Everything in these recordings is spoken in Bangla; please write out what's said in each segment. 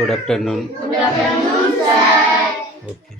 Good afternoon. Good afternoon, sir. Okay.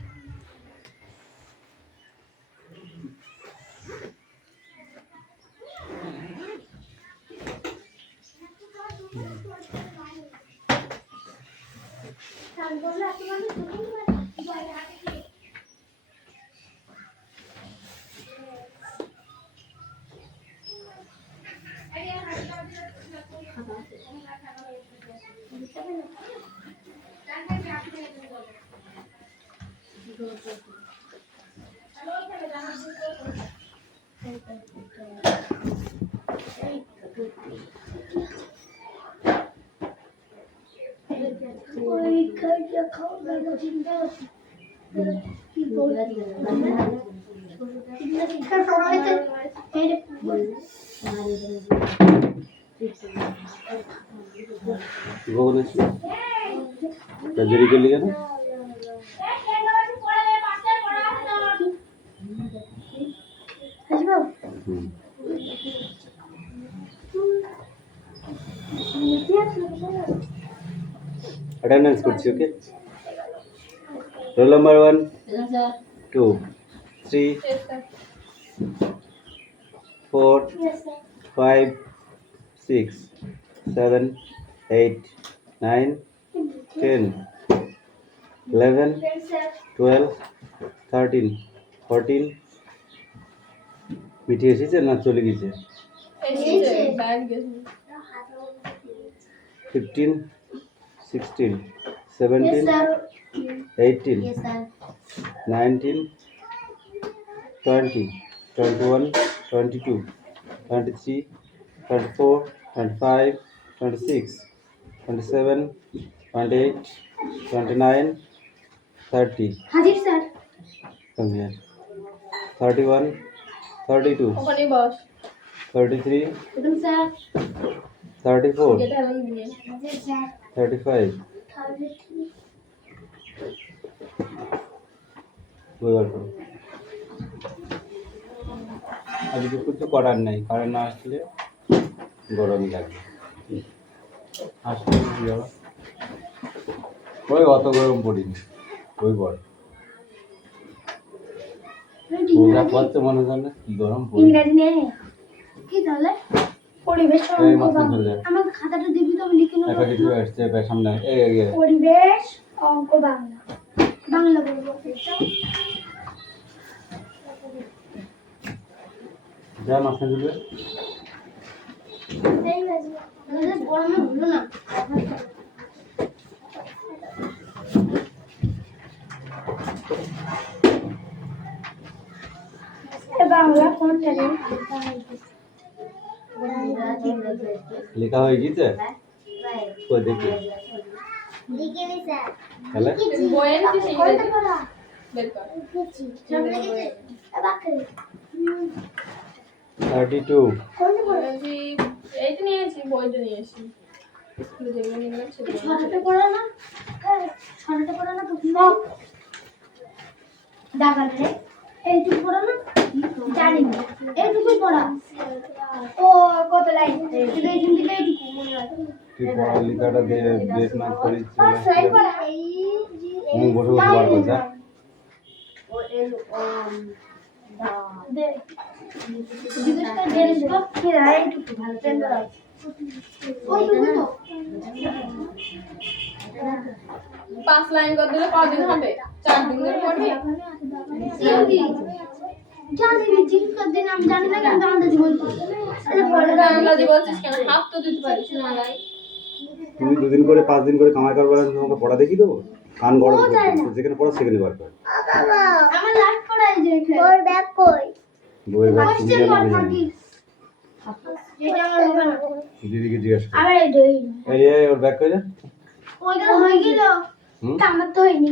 কখন আসলি? দেরি করলি কেন? অ্যাটেন্ডেন্স করছি, ওকে? Roll number 1, 2, 3, 4, 5, 6, 7, 8, 9, 10, 11, 12, 13, 14. মিঠে এসেছে না চলে গেছে? 15, 16, 17, 18, 19, 20, 21, 22, 23, 24, 25, 26, 27, 28, 29, 30. Haji sir. Come here. 31, 32, 33, sir. 34, Haji sir. 35. আজকে কিছু করার নেই, কারণ না আসলে গরমই লাগবে। আসলে কি হবে? ওই অত গরম পড়িনি, ওই বল ওটা করতে মনে হয় না কি গরম পড়ি। ইংরেজি নেই কি তাহলে পরিবেশ আমাকে খাতাটা দিবি তো আমি লিখে নেব। একটা কিছু আসছে সামনে, এই পরিবেশ অঙ্ক বাংলা বাংলা বলবো। যা মাথা দিবে এই বাজে আমাদের গরমে হলো না। বাংলা কোনটা রে লেখা হয়ে গেছে? কই দেখি লিখে নি স্যার। তাহলে বইয়ের কি সেই বের কর লিখেছি সব লিখেছি বাকি 32. কোনটা পড়েছি এইটা নিয়েছি বইটা নিয়েছি স্কুলে যেগুলো নিলাম সেগুলো ছড়াটা পড়া না ছড়াটা পড়া না তুমি দাগালে এইটুকু পড়া না জানি না এইটুকুই পড়া ও কত লাইন কিন্তু এইখান থেকে এইটুকু মনে আছে তুই পড়ালেখাটা দিয়ে বেশ না করিস লাইন পড়া এই বসে বসে বার করছা ও এল দা দে জিজ্ঞাসা করে দেব কি রায় এইটুকু ভালো পেন্ডা ওইটুকু তো 5 লাইন করে দিলে কতদিন হবে 4 দিন ধরে পড়বি জানি জিজ্ঞেস করে দিন আমি জানি না কিন্তু আমাদের জীবন আরে পড়ে বাংলা দিবসিস কেন হাফ তো দিতে পারিস না ভাই তুমি 2 দিন করে 5 দিন করে কামাই করবে না, তোমাকে পড়া দেখি দেবো? কান গরম যেখানে পড়া সেখানে বার কর। আমার লাস্ট পড়াই যে ওর ব্যাগ কই বই ব্যাগ তুমি কোশ্চেন জানো মার্ক না? কি যেটা আমার হবে না দিদিকে জিজ্ঞেস কর। আবার এই ওর ব্যাগ কই রে? ওইগুলো হয়ে গেল আমার তো হয়নি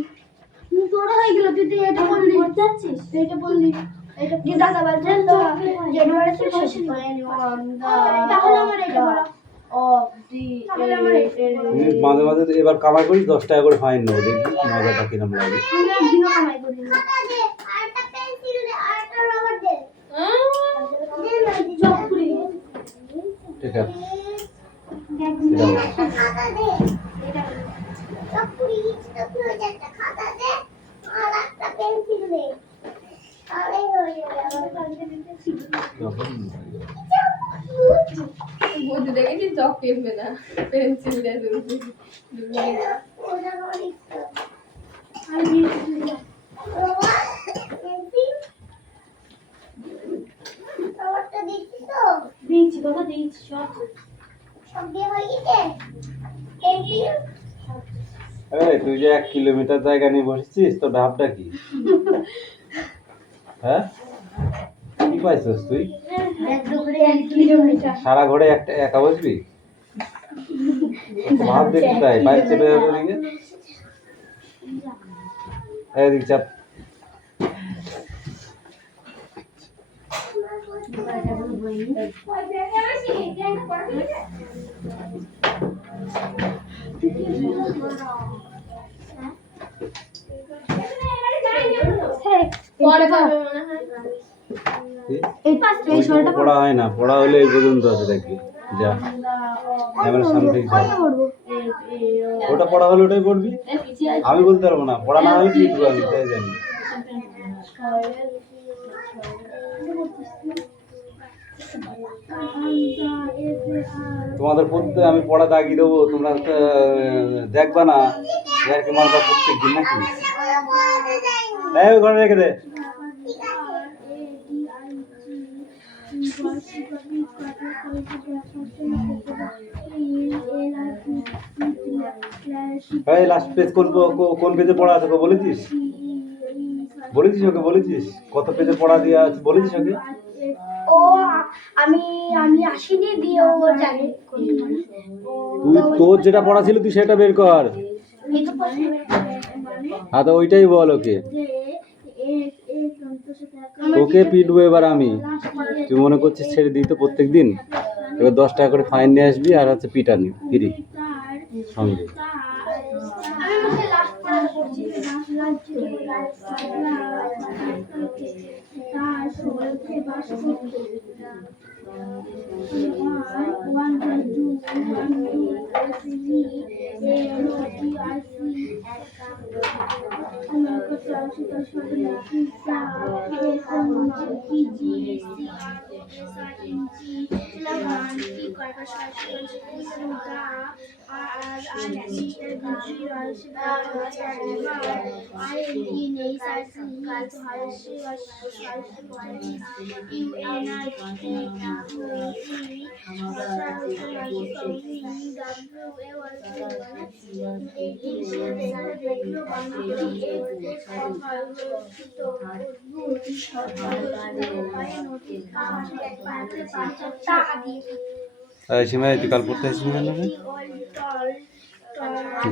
তোরা হয়ে গেল তুই তো এটা বললি পড়তে যাচ্ছিস তুই এটা বললি এটা কি দাদা বলছেন তো জানুয়ারি থেকে শেষ হয়নি তাহলে আমার এটা বলো অফ দি তুমি মাঝে মাঝে এবার কামাই করিস 10 টাকা করে ফাইন নেবো, দেখবি মজাটা কিরম লাগে। আমি একদিনও কামাই করি না আরেকটা পেন্সিল দে আরেকটা রবার দে চকপুরি ঠিক আছে খাতা দে এটা যখন বুদ্ধি দেখেছি চক কিনবে না পেন্সিল দিয়ে দিয়েছি বাবা, দিয়েছি সব দিয়ে হয়ে গেছে। এই তুই যে 1 কিলোমিটার জায়গা নিয়ে বসেছিস তো ঢাবটা কি? হ্যাঁ কি পাইছিস তুই? সারা ঘরে একা বসবি? ভাব দেখি তাই পাইপ চেপে যাবে দিকে। এদিক চাপ। পরে পাবে মনে হয় ওইটুকু পড়া হয় না, পড়া হলে এই পর্যন্ত আছে দেখবি। যা আমার সামনে থেকে যা। ওটা পড়া হলে ওটাই পড়বি। আমি বলতে পারবো না, পড়া না হলে কি করবো আমি তাই জানি। তোমাদের পড়তে আমি পড়া দাগিয়ে দেবো, তোমরা দেখবা না কি মারবা প্রত্যেক দিন নাকি? ঘরে রেখে দে। লাস্ট পেজ কোন পেজে পড়া আছে বলেছিস? বলেছিস কত পেজে পড়া দিয়ে আছে বলেছিস ওকে? ও আমি আসিনি দিয়ে ও জানে। তুই তোর যেটা পড়া ছিল তুই সেটা বের কর। হ্যাঁ তো ওইটাই বল ওকে। তোকে পিটবো এবার আমি। তুই মনে করছিস ছেড়ে দিই তো প্রত্যেক দিন? এবার 10 টাকা করে ফাইন নিয়ে আসবি আর হচ্ছে পিটানি ফ্রি সঙ্গে। সীমা তুই কাল পড়তে আসছিস না?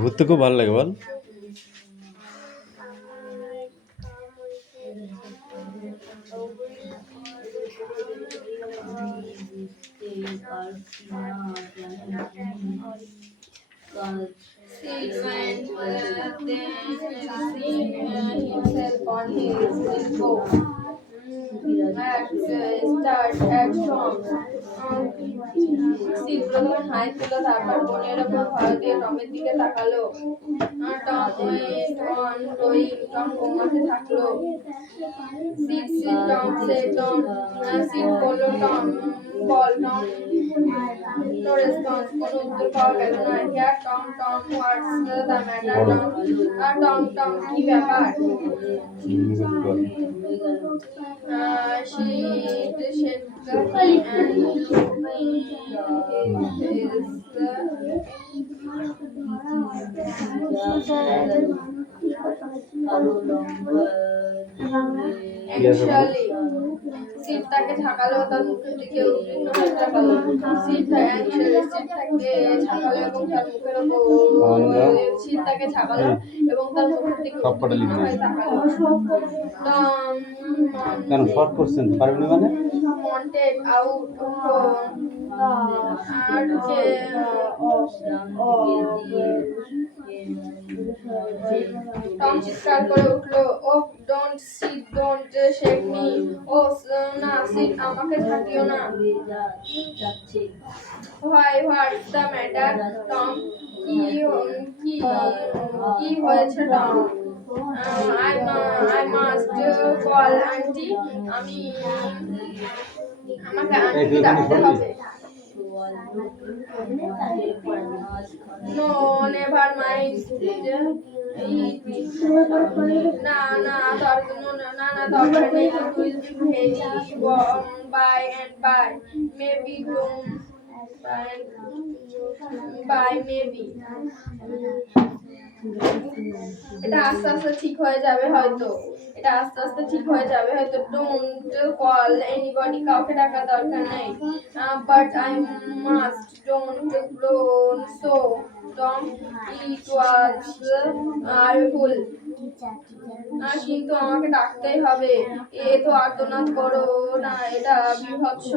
ঘুরতে খুব ভালো লাগে বল। Sid went then himself on his elbow at Tom. Sid প্রথমে হাই ছিল, তারপর বোনের ওপর ভর দিয়ে টমের দিকে তাকালো। Tom went on rowing. Tom ঘুমাতে থাকলো। Sid Tom said Tom. Sid বলল টম বল। Tom no response. কোনো উত্তর পাওয়া গেল না। Here Tom what's the matter Tom কি ব্যাপার? She shook the key and actually সিট তাকে ঝাঁকালো, তার মুখের দিকে উদ্বিগ্ন হয়ে তাকালো। সিট তাকে ঝাঁকালো এবং তার মুখের উপর সিট তাকে ঝাঁকালো এবং তার মুখের দিকে উদ্বিগ্ন হয়ে তাকালো। কেন শর্ট কোশ্চেন পারবি না মানে? Wanted out টম চিৎকার করে উঠলো, oh don't Sid, don't shake me, ও না সিট, আমাকে ঝাঁকিও না। What's the matter Tom? কি কি কি হয়েছে Tom? I must call auntie. আমাকে আন্টি ডাকতে হবে। No never mind. না না দরকার নেই। It will be very by and by, maybe don't by maybe. এটা আস্তে আস্তে ঠিক হয়ে যাবে হয়তো। ডোন্ট কল এনিবডি, কাউকে ডাকার দরকার নেই। But I must don't groan so Tom, it was awful. কিন্তু আমাকে ডাকতেই হবে। এ তো আর্তনাদ করো না, এটা বিভৎস।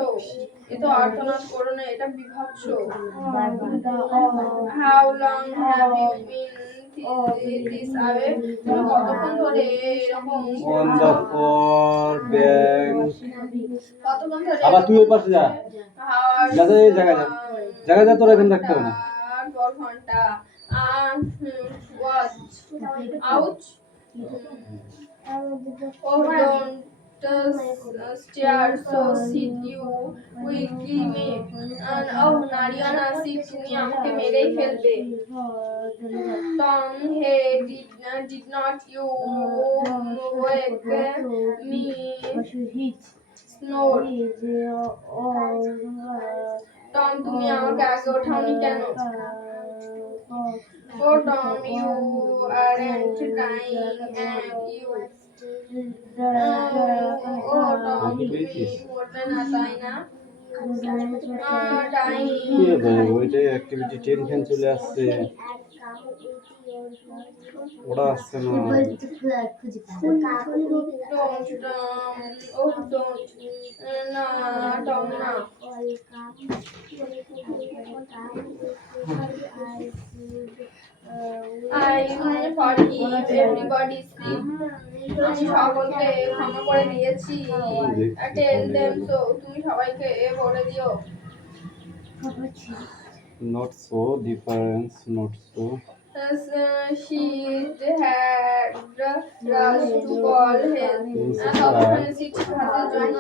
How long have you been this away? তুমি কতক্ষণ ধরে এরকম অন দ্য ফর ব্যাংক। কতক্ষণ ধরে আবার তুই ওই পাশে যা, হাওয়ার যা এই জায়গা যা, তোর এখন রাখতে হবে না। পর ঘন্টা watch ouch. Oh, don't stare so, sit you will kill me. And oh, নাড়িও না, sit, তুমি আমাকে মেরেই ফেলবে। Tom, hey, did not you wake me? Snore. Tom, তুমি আমাকে আগে ওঠাওনি কেন? Oh, Tom, you aren't dying, and you Tom, তুমি মরবে না, তাই না? কি ভাই, ওইটাই অ্যাক্টিভিটি 10 ফ্যান চলে আসছে, ওরা আসছে না। না টম না। I forgive everybody sleep. আমি সকলকে ক্ষমা করে দিয়েছি। Tell them so. তুমি সবাইকে বলে দিও। Not so difference, not so. She had rushed to call help. ততক্ষণে চিঠি ভাতের জন্য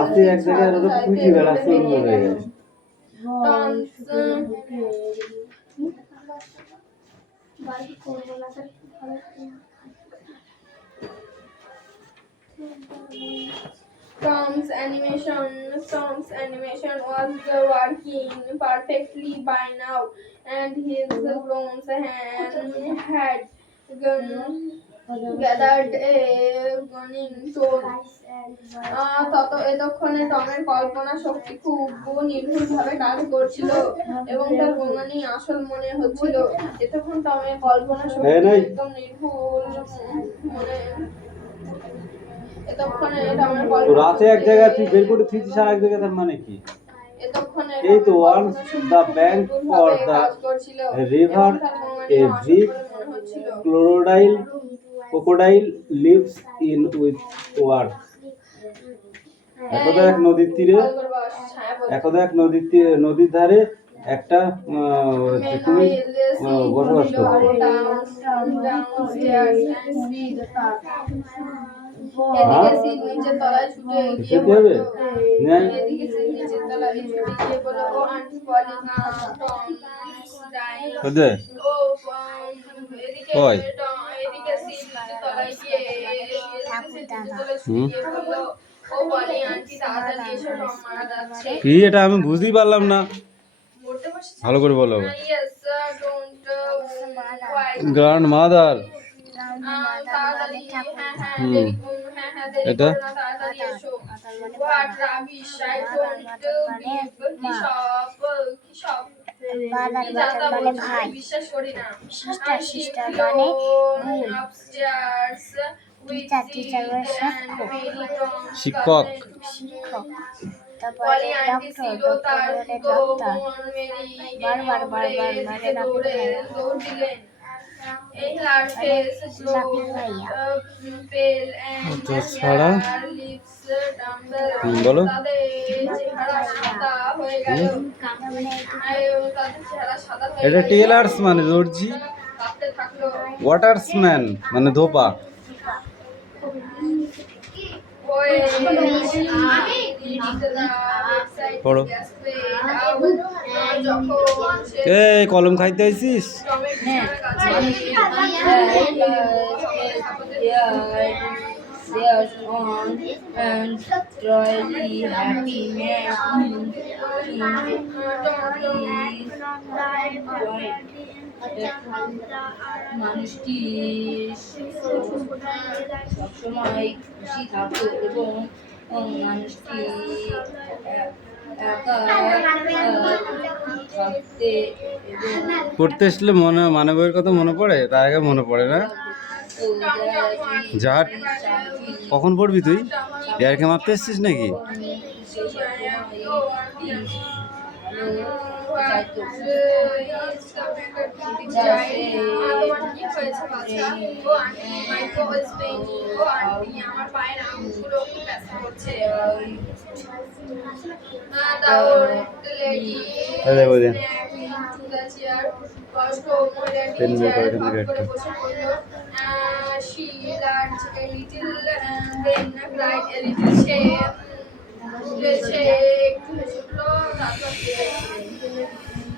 আসে এক জায়গায় ওরা খুঁজে বেড়াচ্ছে অন্য জায়গায়। Tom's animation was working perfectly by now, and his grown hand had gathered a gunning toll. এতক্ষণে টমের কল্পনা শক্তি খুব নির্ভুলভাবে কাজ করছিল এবং তার গোঙানি আসল মনে হচ্ছিল। এতক্ষণ টমের কল্পনা শক্তি একদম নির্ভুল মনে। এতক্ষণে টমের কল্পনা রাতে এক জায়গায় তুই বের করে থিয়েছিস আর এক জায়গায়, তার মানে কি? এই তো once the bank for the river a big crocodile lives in with word. একদা এক নদীর ধারে একটা তুমি বসবাস করো। এদিকে সিট নিচের তলায় ছুটে গিয়ে হবে এদিকে সিট নিচের তলায় ছুটে গিয়ে বলল, ও আন্টি কলিং টম ডাইং। ও এদিকে সিট নিচের তলায় গিয়ে বলল, ও বলি আন্টি তাড়াতাড়ি এসো, টম মারা যাচ্ছে। কি এটা আমি বুঝতেই পারলাম না, ভালো করে বলো। Yes don't grand mother. তাড়াতাড়ি এটা তাড়াতাড়ি এসো। হোয়াট রাবিশ, আই ডোন্ট কিসব বিশ্বাস করি না। সিস্টার মানে আপস্টেয়ার্স শিক্ষক। তারপরে ডক্টর মানে ডাক্তার, বারবার মানে দৌড় দিলেন। A her face glowed pale and তো ছাড়া her lips trembled. বলো তাদের চেহারা সাদা হয়ে গেল। তাদের চেহারা সাদা হয়ে এটা গেল। টেলার্স মানে দর্জি, কাঁপতে থাকলো। ওয়াটার্সম্যান মানে ধোপা। পড়ো। এই কলম খাইতে আইছিস? There's on and jolly happy মানুষটি সবসময় খুশি থাকতো এবং মানুষটি একা থাকতে এবং পড়তে আসলে মানবের কথা মনে পড়ে, তার আগে মনে পড়ে না। জাহাট কখন পড়বি তুই? ইয়ারকে মারতে এসছিস নাকি? She learned a little, then cried a little. সে একটু হেসে উঠলো, তারপর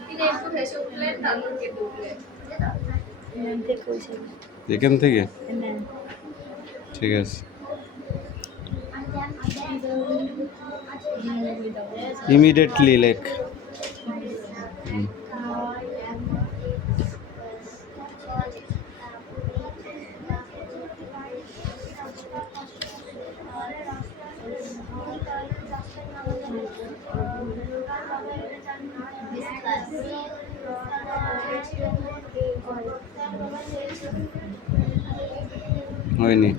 তিনি একটু হেসে উঠলেন, তারপর কেঁদে উঠলেন। এখান থেকে ঠিক আছে। ইমিডিয়েটলি লেখ। হয়নি।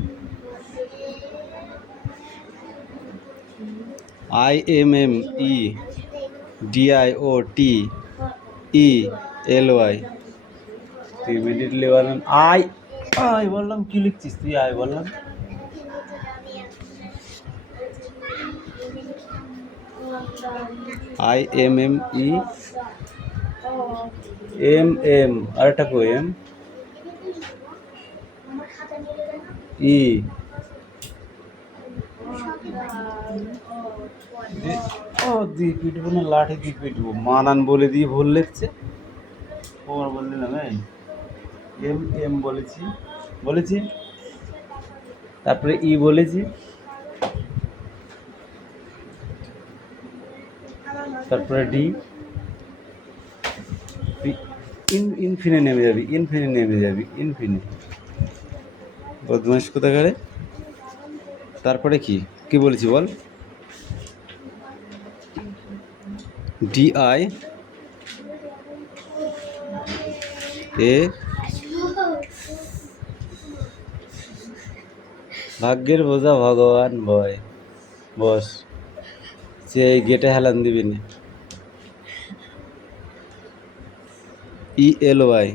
IMMEDIOTELY তুই ইমিডিয়েটলি বললাম আই আই বললাম, কি লিখছিস তুই? আই বললাম। IMMEMM আরেকটা কো এম ই ও দি পিটবো না, লাঠি দিয়ে পিটবো। মানান বলে দিয়ে ভুল লিখছে। ওর বললি না ভাই, এম বলেছি, তারপরে ই বলেছি, তারপরে ডি, ইনফিনি নেমে যাবি। বদমাইশ কোথাকারে। তারপরে কি বলেছি বল? DI এ ভাগ্যের বোঝা ভগবান ভয় বস, সে গেটে হেলান দিবি না। ELY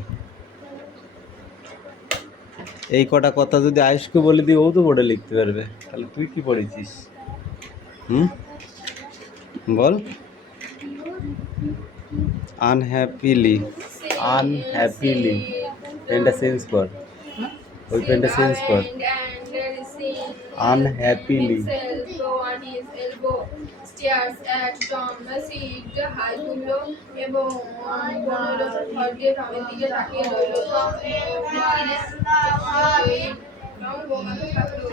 এই কটা কথা যদি আয়ুষকে বলে দিই, ও তো বোর্ডে লিখতে পারবে। তাহলে তুই কি পড়েছিস? বল। আনহ্যাপিলি পেনটা চেঞ্জ কর, ওই পেনটা চেঞ্জ কর। আনহ্যাপিলি stares at Tom, seed high তুললো এবং বলল ঘর দিয়ে টমের দিকে তাকিয়ে রইল। টম ঘুমাতে থাকলো।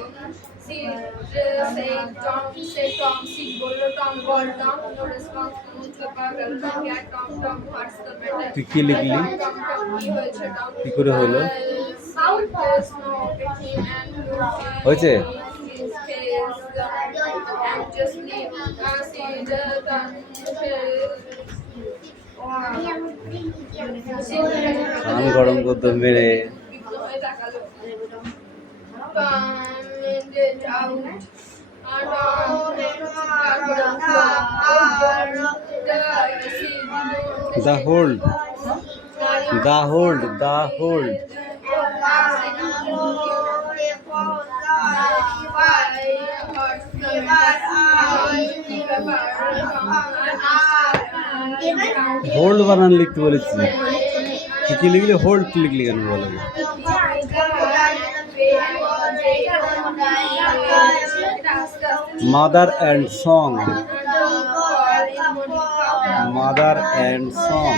Tom seed বলল, টম বল। টম no response, কোনো উত্তর পাওয়া গেল না। Tom what's the matter? তুই কি লিখলি? টম কি হয়েছে? টম কি করে হলো? হয়েছে? কান গরম করতে মেরে the hold হোল্ড বানান লিখতে বলেছি, কি লিখলে হোল্ড লিখলি কেন বলো? Mother and song, mother and song.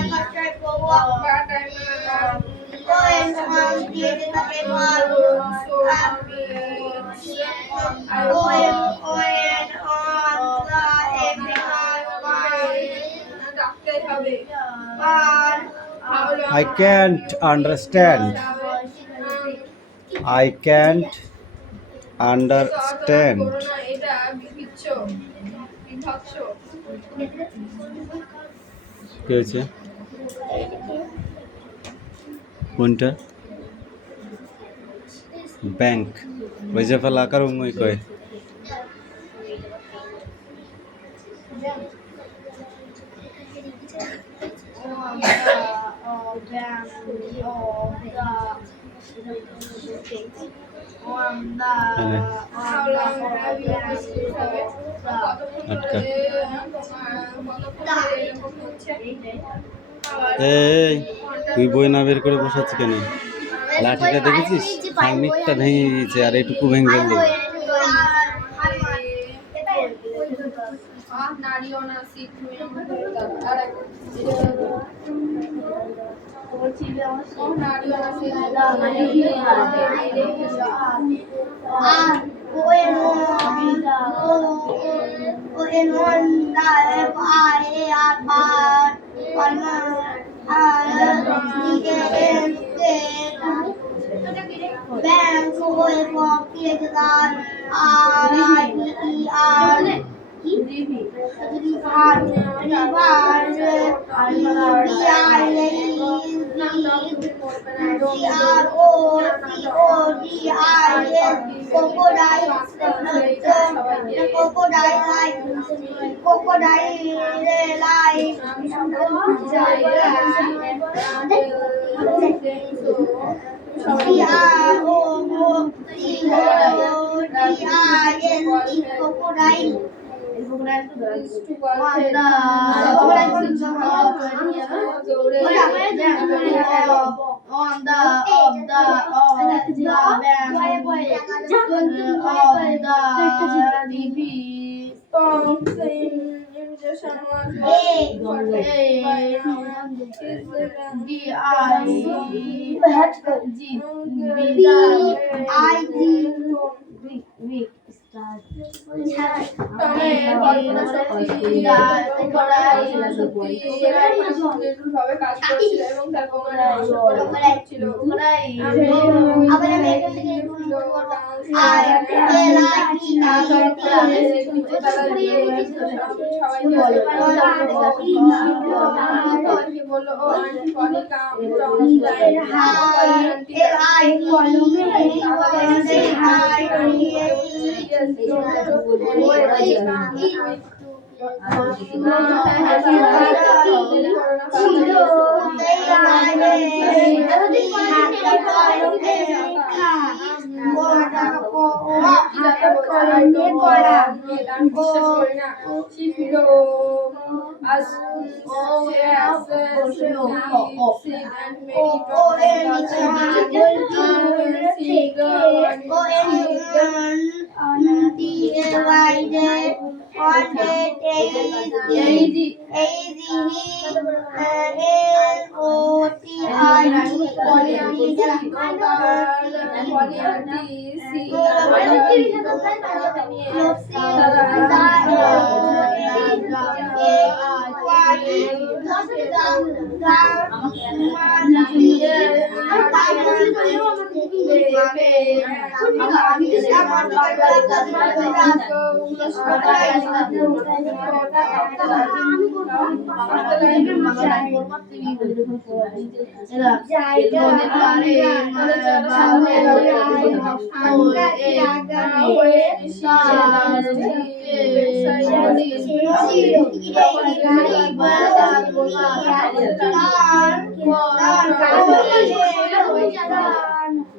I can't understand. I can't understand. এটা বিভৎস, বিভৎস। কি হয়েছে কোনটা? ব্যাংক বুঝে ফেলা কার মই কয় এই তুই বই না বের করে বসাচ্ছি কেন? লাঠিটা দেখেছিস খানিকটা ভেঙে গিয়েছে আর এটুকু ভেঙে গেল। Bank away for Kirtan R-I-T-E-R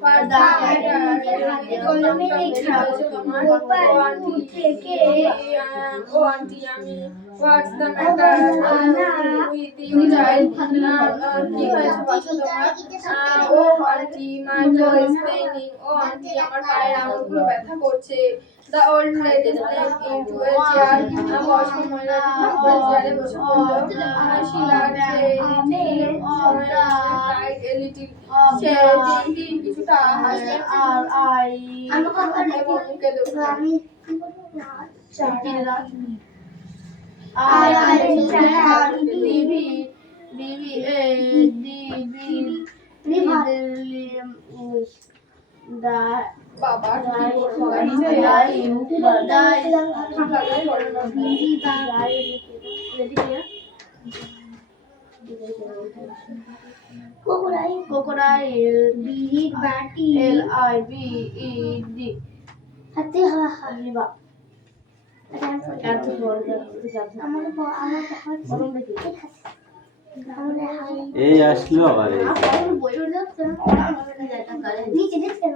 What's the matter? কলমে লেখা গোপাল থেকে ও আন্টি আমি What's the matter with you child? কি হয়েছে বাচ্চা তোমার? Oh auntie my toe is paining. ও আন্টি আমার পায়ের আঙুলগুলো ব্যথা করছে। The old lady slipped into a chair. বয়স্ক মহিলাটি চেয়ারে বসে পড়ল। She laughed a little, cried a little. সে দিন কিছুটা হাসলেন আর এবং কেঁদে উঠলেন। বাবা crocodile big batty LIVED হাতে হারিবা এত বড় আমার বড় দেখি এই আসলো আবার এই বই উঠে যাচ্ছে নিচে দেখতে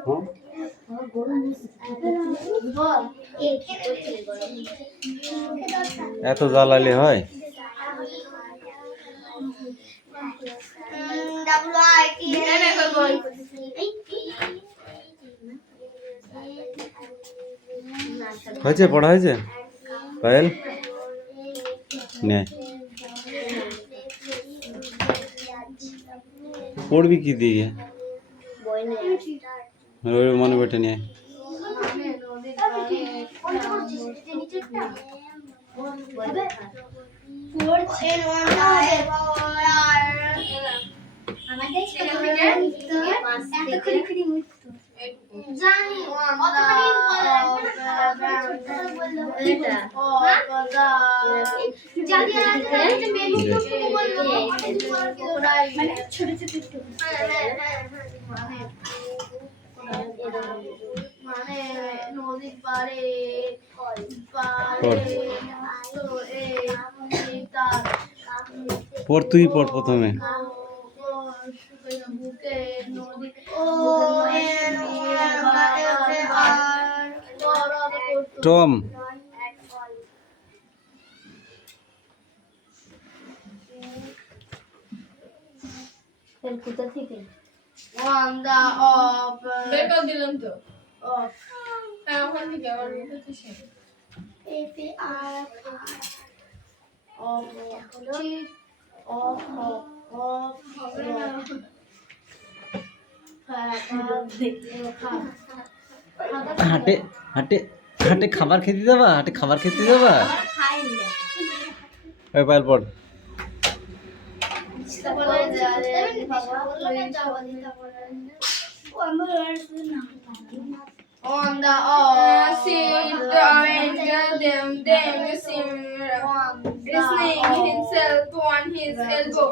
এত জ্বালালে হয়? হয়েছে, পড়া হয়েছে পায়েল নে পড়বি কি দিয়ে মনে বেটে নিয়ে জানি ছোট ছোট মানে নদীর পাড়ে পড়, তুই পড় প্রথমে। টম কোথা থেকে বের করে দিলাম তো ওখান থেকে আবার উঠেছে হাটে হাটে হাটে খাবার খেতে যাবা, হাটে খাবার খেতে যাবা। ওই পায়েল পড়। On the sit them listening himself on his elbow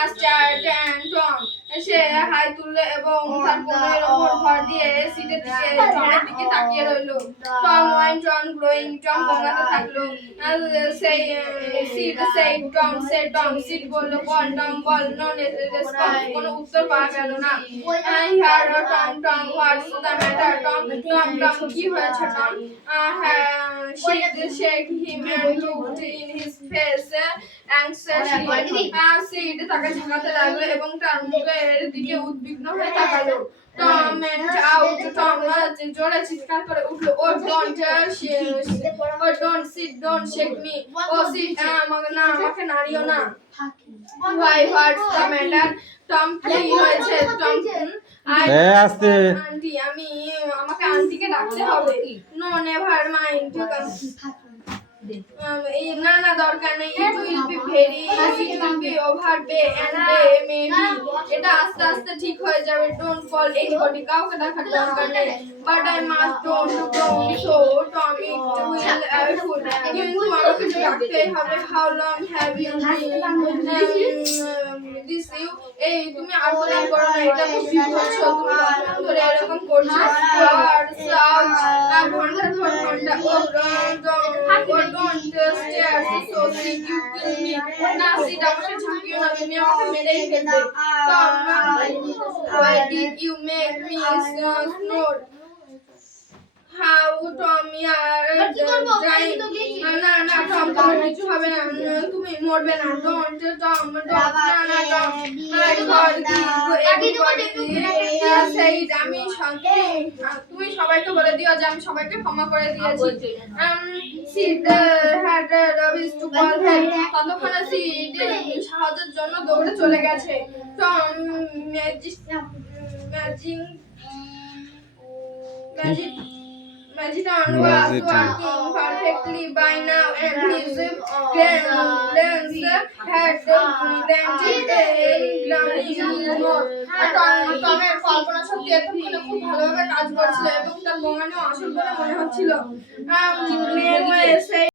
as Chad and Tom. সে হাই তুললো এবং তার কোমরের উপর ভর দিয়ে সিটের দিকে টমের দিকে তাকিয়ে রইল। Tom went on growing. Tom গোঙাতে থাকলো। সেই টম সিট বলল বল, টম বল। নো রেসপন্স, কোনো উত্তর পাওয়া গেল না। Here Tom what's the matter Tom কি হয়েছে Tom? Shake him and looked in his face anxiously. Sid তাকে ঝাঁকাতে লাগলো এবং তার মুখের দিকে উদ্বিগ্ন হয়ে তাকালো। Tom went out. টম জোরে চিৎকার করে উঠল, ও ডোন্ট shake me. ও সিট আমাকে নাড়িও না। Why, what's the matter? Tom কি হয়েছে? টম আস্তে আন্টি, আমাকে আন্টিকে ডাকতে হবে। নো নেভার মাইন্ড, না দরকার নেই। It will be over and maybe এটা আস্তে আস্তে ঠিক হয়ে যাবে। Don't call anybody, কাউকে ডাকার দরকার নেই। But I must don't so Tom it will কিন্তু আমাকে ডাকতেই হবে। How long have you been this you? এই তুমি আর বলার করো না, এটা বুঝি করছো তুমি কতক্ষণ ধরে এরকম করছো? ঘন্টার পর ঘন্টা। Don't stare so sick, you kill me. না সিট আমাকে ঝাঁকিও না, তুমি আমাকে মেরেই ফেলবে। Tom, why did you make me snore? How Tommy are dying? না না টম, তোমার কিছু হবে না, তুমি মরবে না। ডোন্ট টম, ডোন্ট, না না Tom, I forgive everybody. Said আমি তুমি সবাইকে বলে দিও যে আমি সবাইকে ক্ষমা করে দিয়েছি। Seed had rubbish to call help. ততক্ষণে সিড সাহায্যের জন্য দৌড়ে চলে গেছে। Tom Magiton was working perfectly by now, and his glance had granted a glowing nose. টমের কল্পনা শক্তি এতক্ষণে খুব ভালোভাবে কাজ করছিল এবং তার গোঙানিও আসল বলে মনে হচ্ছিল।